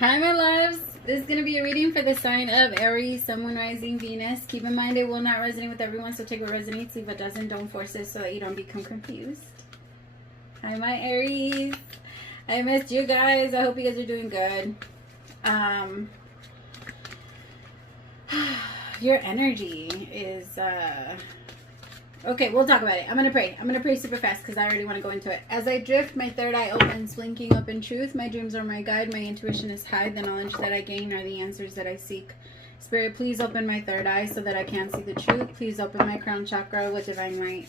Hi, my loves. This is going to be a reading for the sign of Aries, Sun, Moon, Rising, Venus. Keep in mind it will not resonate with everyone, so take what resonates. Leave what doesn't. Don't force it so that you don't become confused. Hi, my Aries. I missed you guys. I hope you guys are doing good. Your energy is... Okay, we'll talk about it. I'm going to pray. I'm going to pray super fast because I already want to go into it. As I drift, my third eye opens, blinking up in truth. My dreams are my guide. My intuition is high. The knowledge that I gain are the answers that I seek. Spirit, please open my third eye so that I can see the truth. Please open my crown chakra with divine right.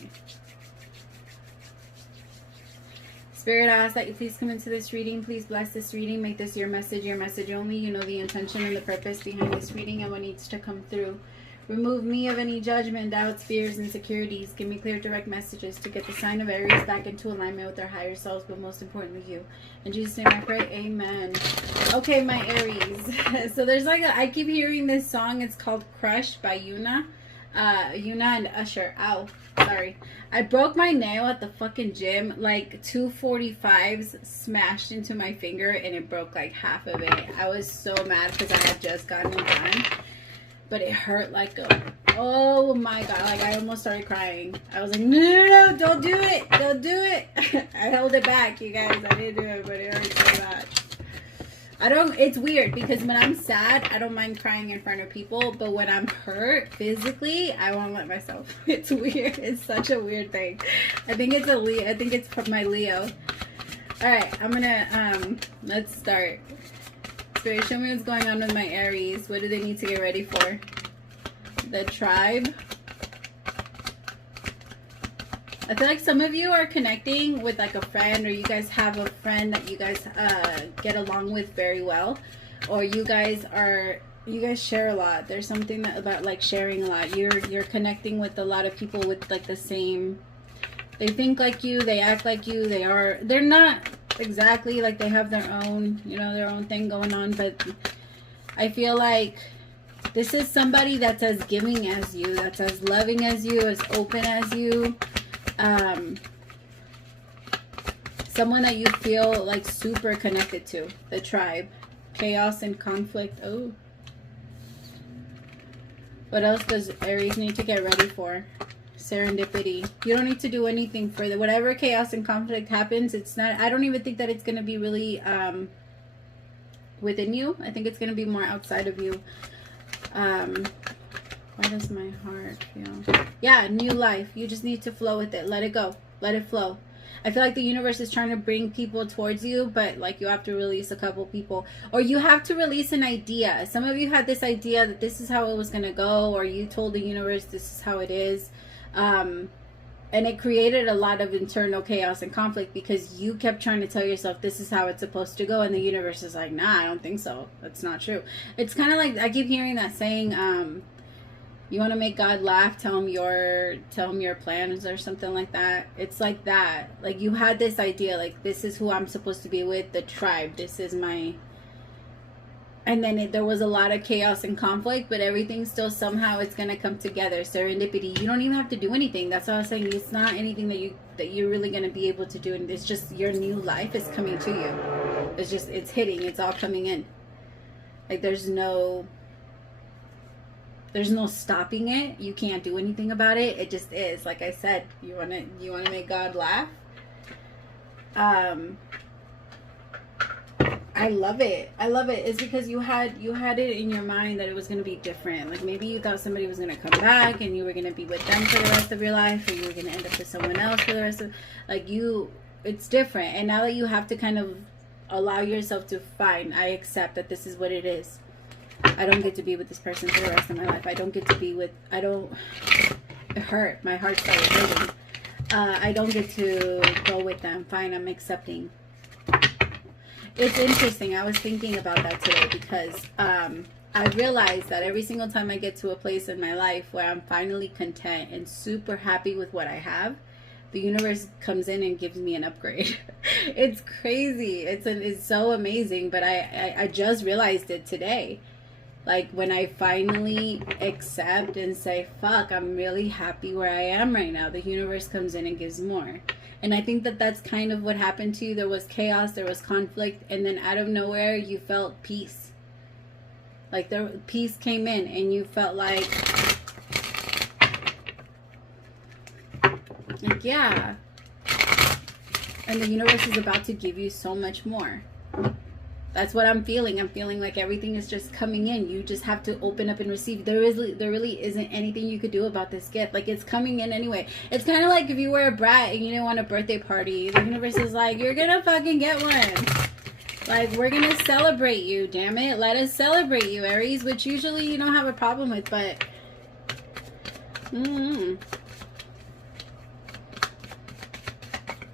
Spirit, I ask that you please come into this reading. Please bless this reading. Make this your message only. You know the intention and the purpose behind this reading and what needs to come through. Remove me of any judgment, doubts, fears, insecurities. Give me clear, direct messages to get the sign of Aries back into alignment with their higher selves, but most importantly, you. In Jesus' name I pray, amen. Okay, my Aries. So there's like I keep hearing this song. It's called Crush by Yuna. Yuna and Usher. Ow. Sorry. I broke my nail at the fucking gym. Like 245s smashed into my finger and it broke like half of it. I was so mad because I had just gotten it done. But it hurt like a, oh my god, like I almost started crying. I was like, no, don't do it, don't do it. I held it back, you guys. I didn't do it, but it hurt so bad. It's weird because when I'm sad, I don't mind crying in front of people, but when I'm hurt physically, I won't let myself. It's weird. It's such a weird thing. I think it's a Leo. I think it's from my Leo. All right, I'm gonna let's start. Spirit, show me what's going on with my Aries. What do they need to get ready for? The tribe. I feel like some of you are connecting with like a friend, or you guys have a friend that you guys get along with very well, or you guys share a lot. There's something about like sharing a lot. You're connecting with a lot of people with like the same. They think like you. They act like you. They're not exactly like, they have their own, their own thing going on, but I feel like this is somebody that's as giving as you, that's as loving as you, as open as you, someone that you feel like super connected to. The tribe. Chaos and conflict. Oh, what else does Aries need to get ready for? Serendipity. You don't need to do anything further. Whatever chaos and conflict happens, it's not, I don't even think that it's going to be really within you. I think it's going to be more outside of you. Why does my heart feel? Yeah, new life. You just need to flow with it. Let it go. Let it flow. I feel like the universe is trying to bring people towards you, but like you have to release a couple people, or you have to release an idea. Some of you had this idea that this is how it was going to go, or you told the universe this is how it is. And it created a lot of internal chaos and conflict because you kept trying to tell yourself this is how it's supposed to go, and the universe is like, nah, I don't think so. That's not true. It's kind of like, I keep hearing that saying, you want to make God laugh, tell him your plans or something like that. It's like that. Like you had this idea, like this is who I'm supposed to be with, the tribe. This is my... And then there was a lot of chaos and conflict, but everything still somehow it's going to come together. Serendipity. You don't even have to do anything. That's what I was saying. It's not anything that you're really going to be able to do. And it's just your new life is coming to you. It's hitting. It's all coming in. Like there's no stopping it. You can't do anything about it. It just is. Like I said, you want to make God laugh. I love it. I love it. It's because you had it in your mind that it was going to be different. Like maybe you thought somebody was going to come back and you were going to be with them for the rest of your life, or you were going to end up with someone else for the rest of, like it's different. And now that you have to kind of allow yourself to fine, I accept that this is what it is. I don't get to be with this person for the rest of my life. I don't get to be with, it hurt. My heart started hurting. I don't get to go with them. Fine, I'm accepting. It's interesting. I was thinking about that today because I realized that every single time I get to a place in my life where I'm finally content and super happy with what I have, the universe comes in and gives me an upgrade. It's crazy. It's so amazing. But I just realized it today. Like when I finally accept and say, fuck, I'm really happy where I am right now, the universe comes in and gives more. And I think that that's kind of what happened to you. There was chaos, there was conflict, and then out of nowhere you felt peace. Like the peace came in and you felt like yeah. And the universe is about to give you so much more. That's what I'm feeling. I'm feeling like everything is just coming in. You just have to open up and receive. There really isn't anything you could do about this gift. Like, it's coming in anyway. It's kind of like if you were a brat and you didn't want a birthday party. The universe is like, you're gonna fucking get one. Like, we're gonna celebrate you, damn it. Let us celebrate you, Aries, which usually you don't have a problem with, but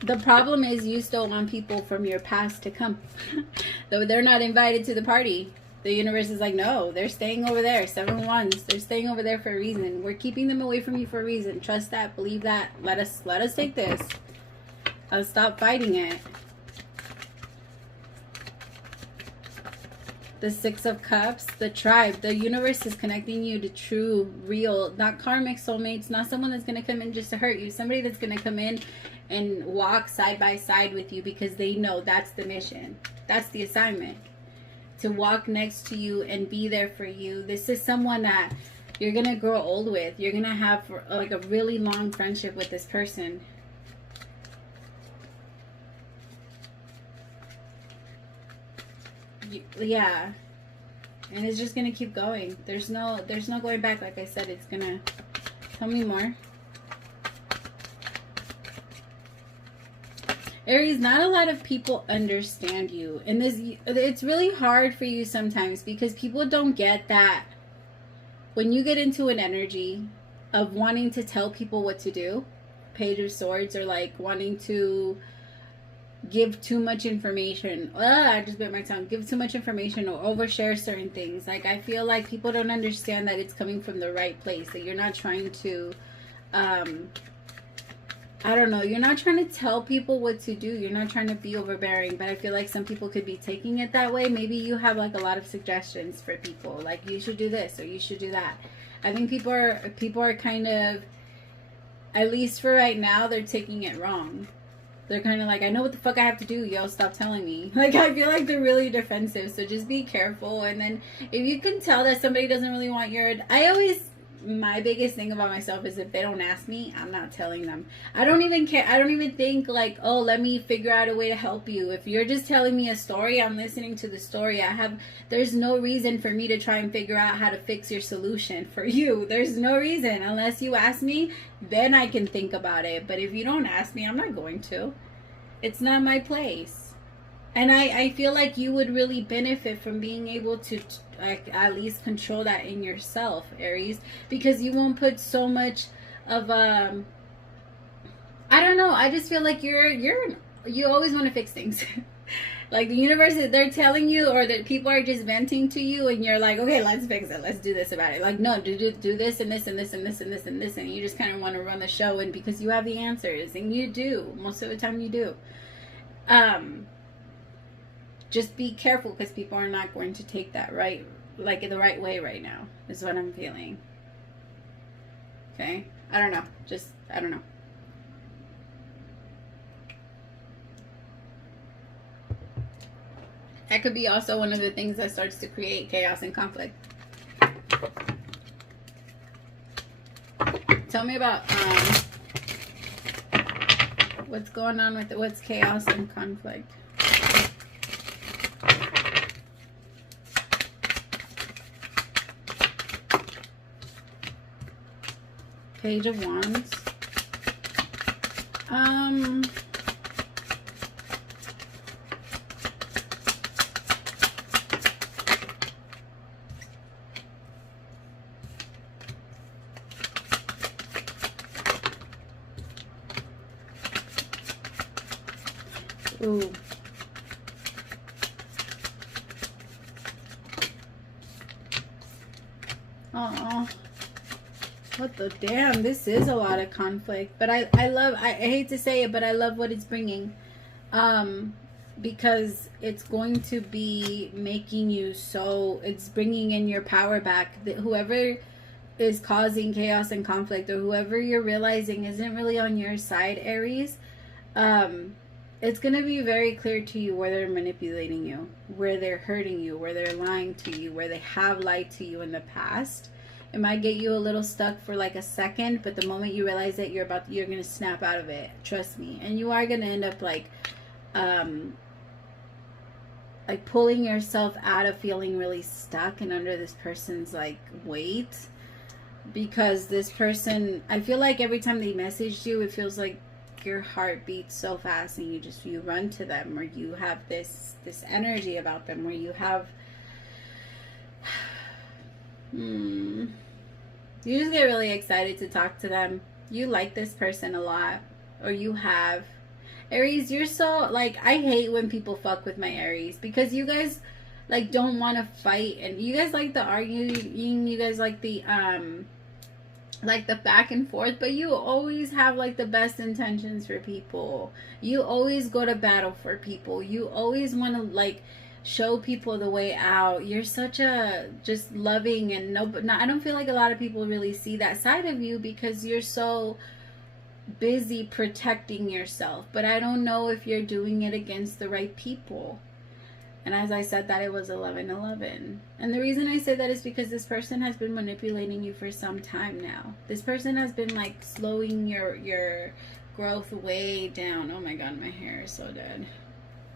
the problem is you still want people from your past to come. Though they're not invited to the party. The universe is like, no, they're staying over there. 7 wands. They're staying over there for a reason. We're keeping them away from you for a reason. Trust that. Believe that. Let us take this. I'll stop fighting it. The 6 of Cups, the tribe. The universe is connecting you to true, real, not karmic soulmates, not someone that's going to come in just to hurt you. Somebody that's going to come in and walk side by side with you because they know that's the mission. That's the assignment. To walk next to you and be there for you. This is someone that you're going to grow old with. You're going to have like a really long friendship with this person. Yeah. And it's just going to keep going. There's no going back. Like I said, it's going to... Tell me more. Aries, not a lot of people understand you. And this, it's really hard for you sometimes because people don't get that when you get into an energy of wanting to tell people what to do, Page of Swords, or like wanting to give too much information. I just bit my tongue. Give too much information or overshare certain things. Like, I feel like people don't understand that it's coming from the right place. That you're not trying to... I don't know, you're not trying to tell people what to do. You're not trying to be overbearing, but I feel like some people could be taking it that way. Maybe you have like a lot of suggestions for people, like you should do this or you should do that. I think people are kind of, at least for right now, they're taking it wrong. They're kind of like, I know what the fuck I have to do, yo, stop telling me. Like, I feel like they're really defensive, so just be careful. And then if you can tell that somebody doesn't really want your... My biggest thing about myself is if they don't ask me, I'm not telling them. I don't even care. I don't even think like, oh, let me figure out a way to help you. If you're just telling me a story, I'm listening to the story. There's no reason for me to try and figure out how to fix your solution for you. There's no reason. Unless you ask me, then I can think about it. But if you don't ask me, I'm not going to. It's not my place. And I feel like you would really benefit from being able to at least control that in yourself, Aries, because you won't put so much of I don't know, I just feel like you always want to fix things. Like the universe, they're telling you, or that people are just venting to you, and you're like, okay, let's fix it, let's do this about it. Like, no, do this and this and this and this and this and this, and you just kind of want to run the show, and because you have the answers, and you do, most of the time you do. Just be careful because people are not going to take that right, like in the right way right now, is what I'm feeling. Okay? I don't know. I don't know. That could be also one of the things that starts to create chaos and conflict. Tell me about what's going on with what's chaos and conflict. Page of Wands. Ooh. Aw. What the damn, this is a lot of conflict, but I hate to say it, but I love what it's bringing, because it's going to be making you it's bringing in your power back. That whoever is causing chaos and conflict, or whoever you're realizing isn't really on your side, Aries, It's going to be very clear to you where they're manipulating you, where they're hurting you, where they're lying to you, where they have lied to you in the past. It might get you a little stuck for like a second, but the moment you realize that you're going to snap out of it, trust me. And you are going to end up like pulling yourself out of feeling really stuck and under this person's like weight. Because this person, I feel like every time they messaged you, it feels like your heart beats so fast and you run to them, or you have this energy about them where you have you just get really excited to talk to them. You like this person a lot, or you have. Aries, you're so like, I hate when people fuck with my Aries, because you guys like don't want to fight, and you guys like the arguing, you guys like the back and forth, but you always have like the best intentions for people. You always go to battle for people. You always want to like show people the way out. You're such a just loving, and I don't feel like a lot of people really see that side of you because you're so busy protecting yourself. But I don't know if you're doing it against the right people. And as I said that, it was 11-11. And the reason I say that is because this person has been manipulating you for some time now. This person has been like slowing your growth way down. Oh my god, my hair is so dead.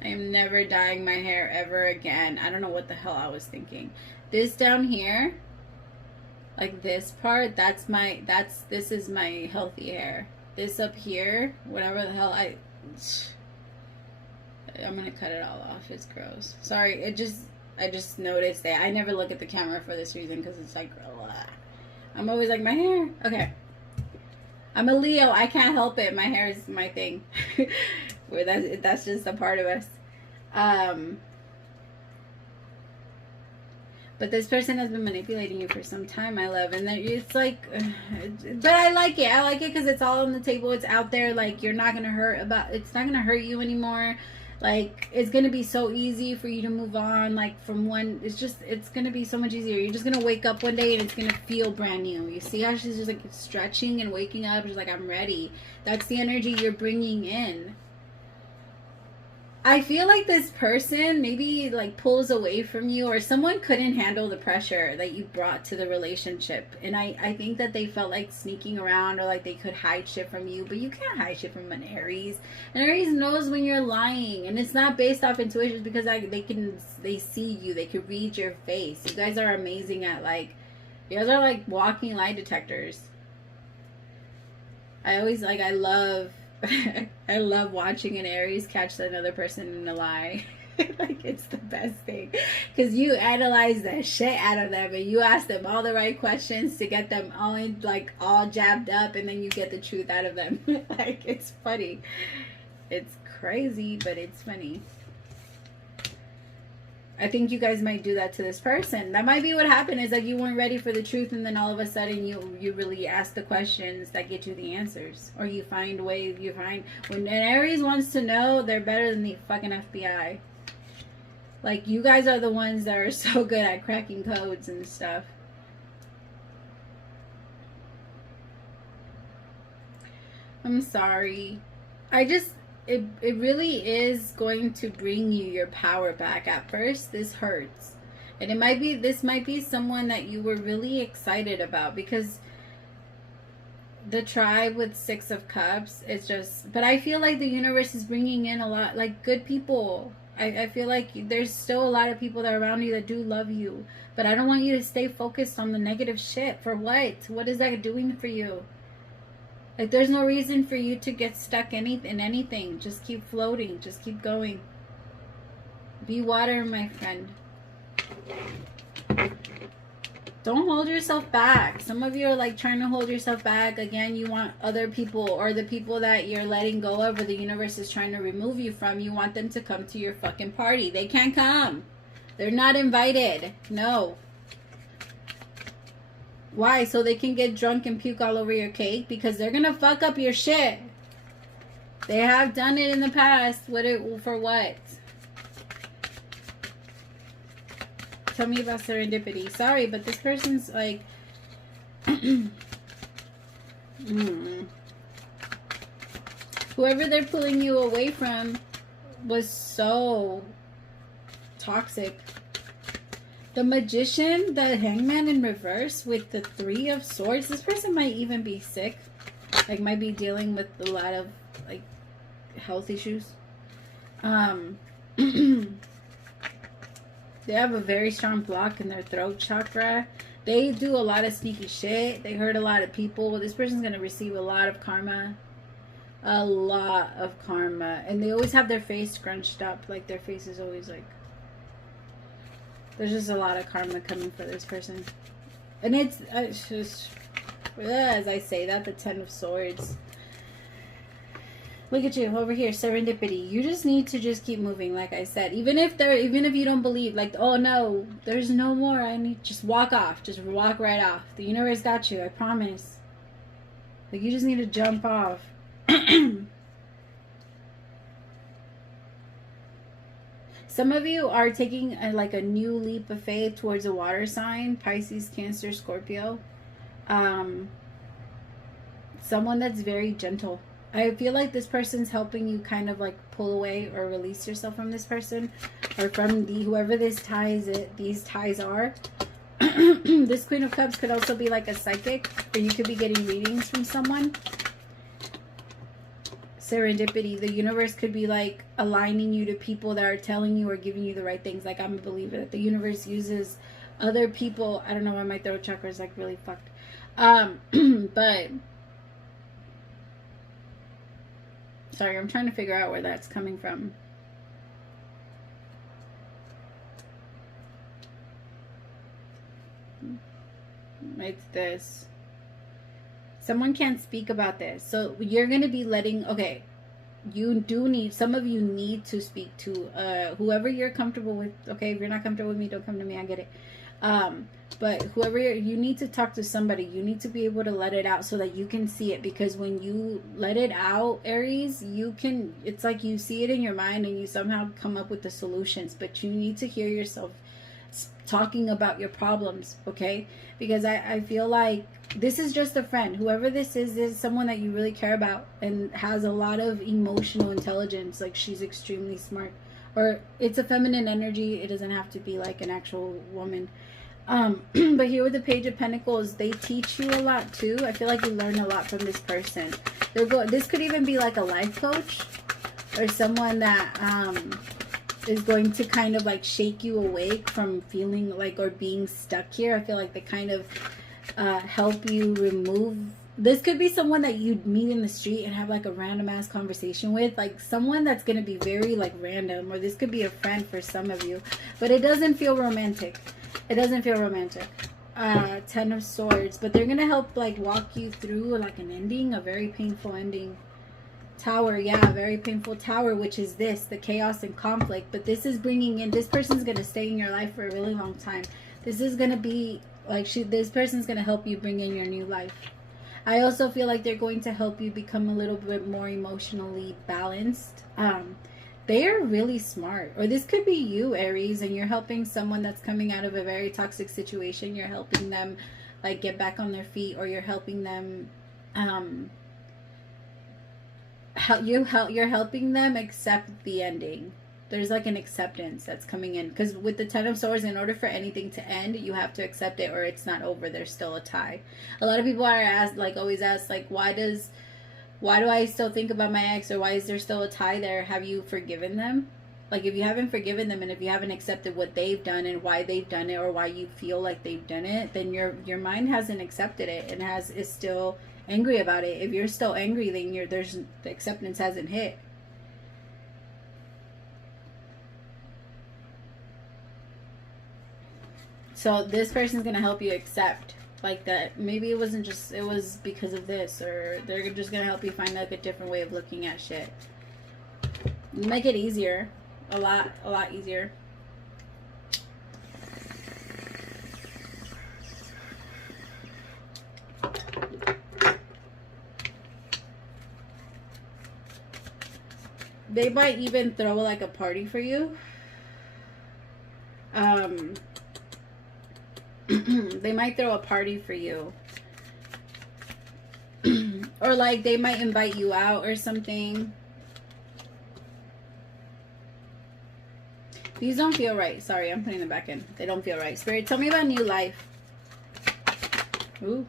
I am never dyeing my hair ever again. I don't know what the hell I was thinking. This down here, like this part, this is my healthy hair. This up here, whatever the hell I'm gonna cut it all off. It's gross. Sorry, I just noticed that. I never look at the camera for this reason, because it's like, I'm always like, my hair. Okay. I'm a Leo. I can't help it. My hair is my thing. That's just a part of us. But this person has been manipulating you for some time, my love. And it's like, but I like it. I like it because it's all on the table. It's out there. Like, you're not going to it's not going to hurt you anymore. Like, it's going to be so easy for you to move on. Like, from one, it's going to be so much easier. You're just going to wake up one day and it's going to feel brand new. You see how she's just like stretching and waking up. She's like, I'm ready. That's the energy you're bringing in. I feel like this person maybe like pulls away from you, or someone couldn't handle the pressure that you brought to the relationship. And I think that they felt like sneaking around, or like they could hide shit from you, but you can't hide shit from an Aries. An Aries knows when you're lying, and it's not based off intuition, because they see you, they can read your face. You guys are amazing at you guys are like walking lie detectors. I love I love watching an Aries catch another person in a lie. Like, it's the best thing, because you analyze the shit out of them and you ask them all the right questions to get them all jabbed up, and then you get the truth out of them. Like, it's funny. It's crazy, but it's funny. I think you guys might do that to this person. That might be what happened, is like you weren't ready for the truth, and then all of a sudden you really ask the questions that get you the answers. Or you find ways, when an Aries wants to know, they're better than the fucking FBI. Like, you guys are the ones that are so good at cracking codes and stuff. I'm sorry. It really is going to bring you your power back. At first, this hurts. And this might be someone that you were really excited about, because the tribe with 6 of Cups is just, but I feel like the universe is bringing in a lot, like, good people. I feel like there's still a lot of people that are around you that do love you, but I don't want you to stay focused on the negative shit. For what? What is that doing for you? Like, there's no reason for you to get stuck in anything. Just keep floating. Just keep going. Be water, my friend. Don't hold yourself back. Some of you are like trying to hold yourself back. Again, you want other people, or the people that you're letting go of, or the universe is trying to remove you from, you want them to come to your fucking party. They can't come. They're not invited. No. Why? So they can get drunk and puke all over your cake? Because they're gonna fuck up your shit. They have done it in the past. For what? Tell me about serendipity. Sorry, but this person's like Whoever they're pulling you away from was so toxic. The Magician, the Hangman in reverse with the Three of Swords. This person might even be sick. Like, might be dealing with a lot of, like, health issues. They have a very strong block in their throat chakra. They do a lot of sneaky shit. They hurt a lot of people. Well, this person's going to receive a lot of karma. A lot of karma. And they always have their face scrunched up. Like, their face is always like... There's just a lot of karma coming for this person. And it's just... as I say that, the Ten of Swords. Look at you over here, serendipity. You just need to just keep moving, like I said. Even if you don't believe, like, oh no, there's no more. I need just walk off. Just walk right off. The universe got you, I promise. Like, you just need to jump off. Some of you are taking like a new leap of faith towards a water sign, Pisces, Cancer, Scorpio. Someone that's very gentle. I feel like this person's helping you kind of like pull away or release yourself from this person, or from whoever these ties are. This Queen of Cups could also be like a psychic, or you could be getting readings from someone. Serendipity. The universe could be like aligning you to people that are telling you or giving you the right things. Like, I'm a believer that the universe uses other people. I don't know why my throat chakra is like really fucked. But sorry, I'm trying to figure out where that's coming from. It's this. Someone can't speak about this. So you're going to be letting, okay, you do need, some of you need to speak to whoever you're comfortable with. Okay, if you're not comfortable with me, don't come to me. I get it. But whoever you need to talk to somebody. You need to be able to let it out so that you can see it. Because when you let it out, Aries, you can, it's like you see it in your mind and you somehow come up with the solutions. But you need to hear yourself talking about your problems, okay? Because I feel like this is just a friend. Whoever this is someone that you really care about and has a lot of emotional intelligence. Like, she's extremely smart. Or it's a feminine energy. It doesn't have to be like an actual woman. But here with the Page of Pentacles, they teach you a lot too. I feel like you learn a lot from this person. This could even be like a life coach, or someone that is going to kind of like shake you awake from feeling like, or being stuck here. I feel like they kind of help you remove. This could be someone that you'd meet in the street and have like a random ass conversation with, like someone that's going to be very like random, or this could be a friend for some of you, but it doesn't feel romantic. It doesn't feel romantic. Ten of Swords, but they're going to help like walk you through like an ending, a very painful ending. Tower, yeah, very painful tower, which is this, the chaos and conflict. But this is bringing in, this person's going to stay in your life for a really long time. This is going to be like, this person's going to help you bring in your new life. I also feel like they're going to help you become a little bit more emotionally balanced. They are really smart. Or this could be you, Aries, and you're helping someone that's coming out of a very toxic situation. You're helping them like get back on their feet, or you're helping them you're helping them accept the ending. There's like an acceptance that's coming in, because with the Ten of Swords, in order for anything to end, you have to accept it, or it's not over. There's still a tie. A lot of people are asked, like always ask, like, why do I still think about my ex, or why is there still a tie there? Have you forgiven them? Like, if you haven't forgiven them, and if you haven't accepted what they've done and why they've done it, or why you feel like they've done it, then your mind hasn't accepted it and is still angry about it. If you're still angry, then the acceptance hasn't hit. So this person's gonna help you accept, like, that maybe it wasn't just, it was because of this, or they're just gonna help you find like a different way of looking at shit. Make it easier, a lot easier. They might even throw like a party for you. They might throw a party for you. Or like they might invite you out or something. These don't feel right. Sorry, I'm putting them back in. They don't feel right. Spirit, tell me about new life. Ooh.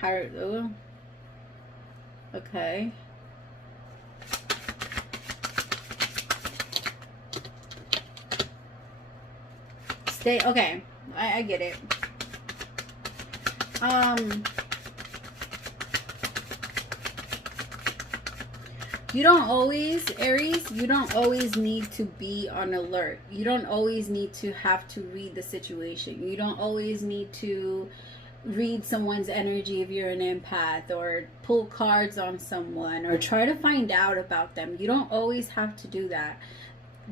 Heart. Ooh. Okay. Stay. Okay. I get it. You don't always, Aries, you don't always need to be on alert. You don't always need to have to read the situation. You don't always need to read someone's energy if you're an empath, or pull cards on someone, or try to find out about them. You don't always have to do that.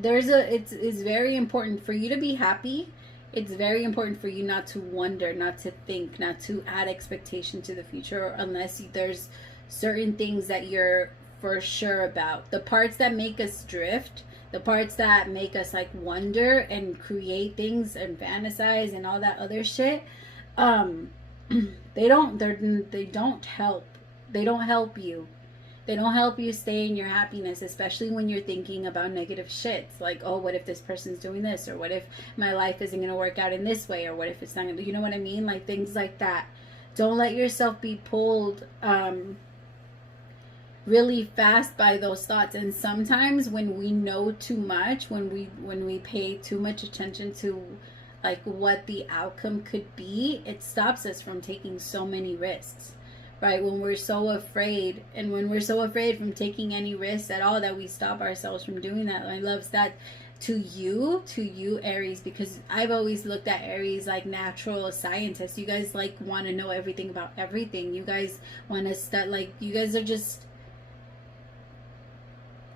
It's very important for you to be happy. It's very important for you not to wonder, not to think, not to add expectation to the future unless there's certain things that you're for sure about. The parts that make us drift, the parts that make us like wonder and create things and fantasize and all that other shit, they don't help. They don't help you. They don't help you stay in your happiness, especially when you're thinking about negative shit. Like, oh, what if this person's doing this? Or what if my life isn't going to work out in this way? Or what if it's not going to, you know what I mean? Like, things like that. Don't let yourself be pulled really fast by those thoughts. And sometimes when we know too much, when we pay too much attention to like what the outcome could be, it stops us from taking so many risks. Right? When we're so afraid, and when we're so afraid from taking any risks at all, that we stop ourselves from doing that. I love that to you, Aries, because I've always looked at Aries like natural scientists. You guys like want to know everything about everything. You guys want to start, like, you guys are just,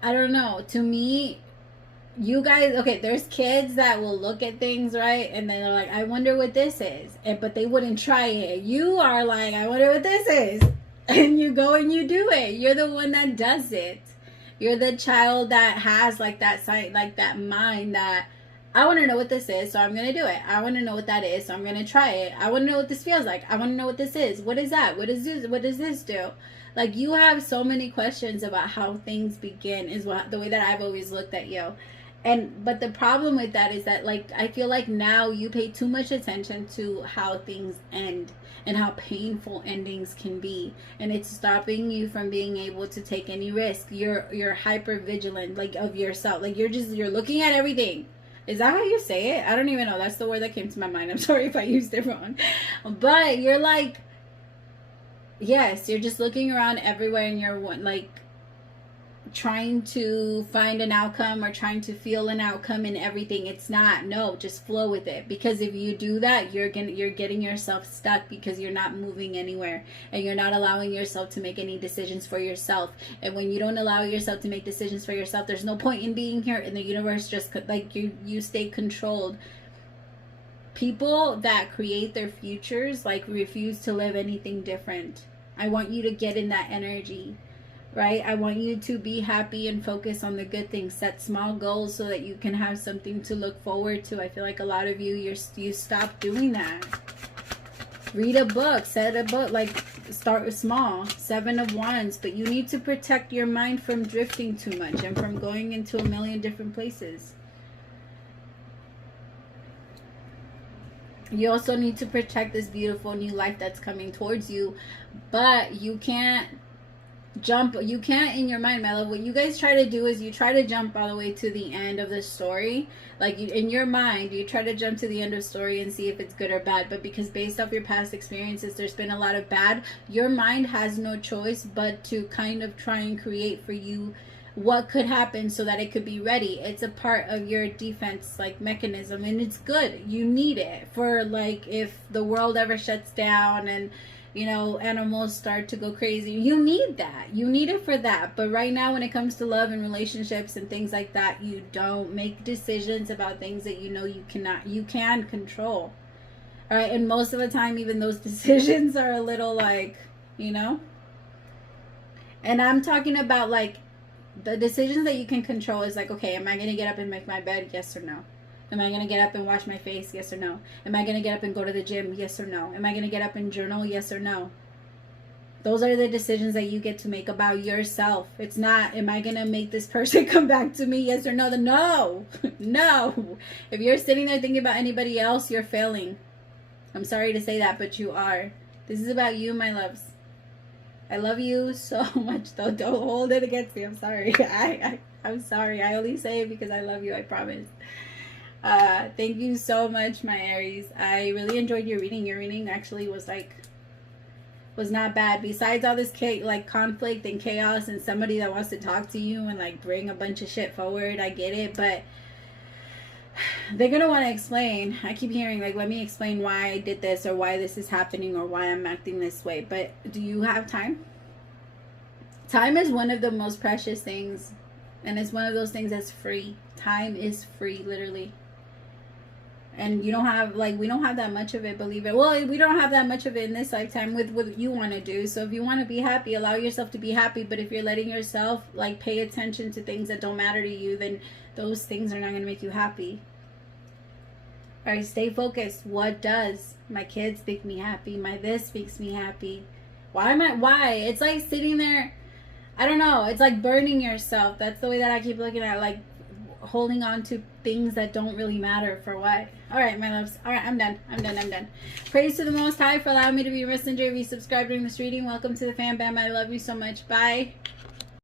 I don't know, to me, you guys, okay, there's kids that will look at things, right, and they're like, I wonder what this is, but they wouldn't try it. You are like, I wonder what this is, and you go and you do it. You're the one that does it. You're the child that has like that sight, like that mind that, I want to know what this is, so I'm going to do it. I want to know what that is, so I'm going to try it. I want to know what this feels like. I want to know what this is. What is that? What is this? What does this do? Like, you have so many questions about how things begin, is what the way that I've always looked at you. But the problem with that is that, like, I feel like now you pay too much attention to how things end and how painful endings can be, and it's stopping you from being able to take any risk. You're hyper vigilant, like, of yourself. Like, you're looking at everything. Is that how you say it? I don't even know. That's the word that came to my mind. I'm sorry if I used it wrong. But you're like, yes, you're just looking around everywhere, and you're like trying to find an outcome or trying to feel an outcome in everything. It's not. No, just flow with it, because if you do that, you're getting yourself stuck, because you're not moving anywhere, and you're not allowing yourself to make any decisions for yourself. And when you don't allow yourself to make decisions for yourself, there's no point in being here, and the universe just, like, you stay controlled. People that create their futures, like, refuse to live anything different. I want you to get in that energy. Right? I want you to be happy and focus on the good things. Set small goals so that you can have something to look forward to. I feel like a lot of you stop doing that. Read a book. Set a book. Like, start small. 7 of Wands. But you need to protect your mind from drifting too much and from going into a million different places. You also need to protect this beautiful new life that's coming towards you. But you can't jump, you can't in your mind, my love. What you guys try to do is you try to jump all the way to the end of the story. Like, in your mind, you try to jump to the end of the story and see if it's good or bad. But because based off your past experiences, there's been a lot of bad, your mind has no choice but to kind of try and create for you what could happen so that it could be ready. It's a part of your defense, like, mechanism, and it's good. You need it for, like, if the world ever shuts down and, you know, animals start to go crazy. You need that. You need it for that. But right now, when it comes to love and relationships and things like that, you don't make decisions about things that you know you can control. All right? And most of the time, even those decisions are a little, like, you know? And I'm talking about, like, the decisions that you can control is like, okay, am I going to get up and make my bed? Yes or no? Am I going to get up and wash my face? Yes or no? Am I going to get up and go to the gym? Yes or no? Am I going to get up and journal? Yes or no? Those are the decisions that you get to make about yourself. It's not, am I going to make this person come back to me? Yes or no? No. No. If you're sitting there thinking about anybody else, you're failing. I'm sorry to say that, but you are. This is about you, my loves. I love you so much, though. Don't hold it against me. I'm sorry. I'm sorry. I only say it because I love you. I promise. Thank you so much, my Aries. I really enjoyed your reading. Your reading actually was not bad. Besides all this conflict and chaos and somebody that wants to talk to you and like bring a bunch of shit forward, I get it, but they're gonna want to explain. I keep hearing like, let me explain why I did this or why this is happening or why I'm acting this way. But do you have time? Time is one of the most precious things, and it's one of those things that's free. Time is free, literally. And you don't have, like, we don't have that much of it, believe it. Well, we don't have that much of it in this lifetime with what you want to do. So if you want to be happy, allow yourself to be happy. But if you're letting yourself, like, pay attention to things that don't matter to you, then those things are not going to make you happy. All right, stay focused. What does? My kids make me happy. My this makes me happy. Why? It's like sitting there, I don't know. It's like burning yourself. That's the way that I keep looking at it, like holding on to things that don't really matter. For what? All right, my loves. All right, I'm done. Praise to the Most High for allowing me to be your messenger. If you subscribed during this reading, welcome to the fan bam. I love you so much. Bye.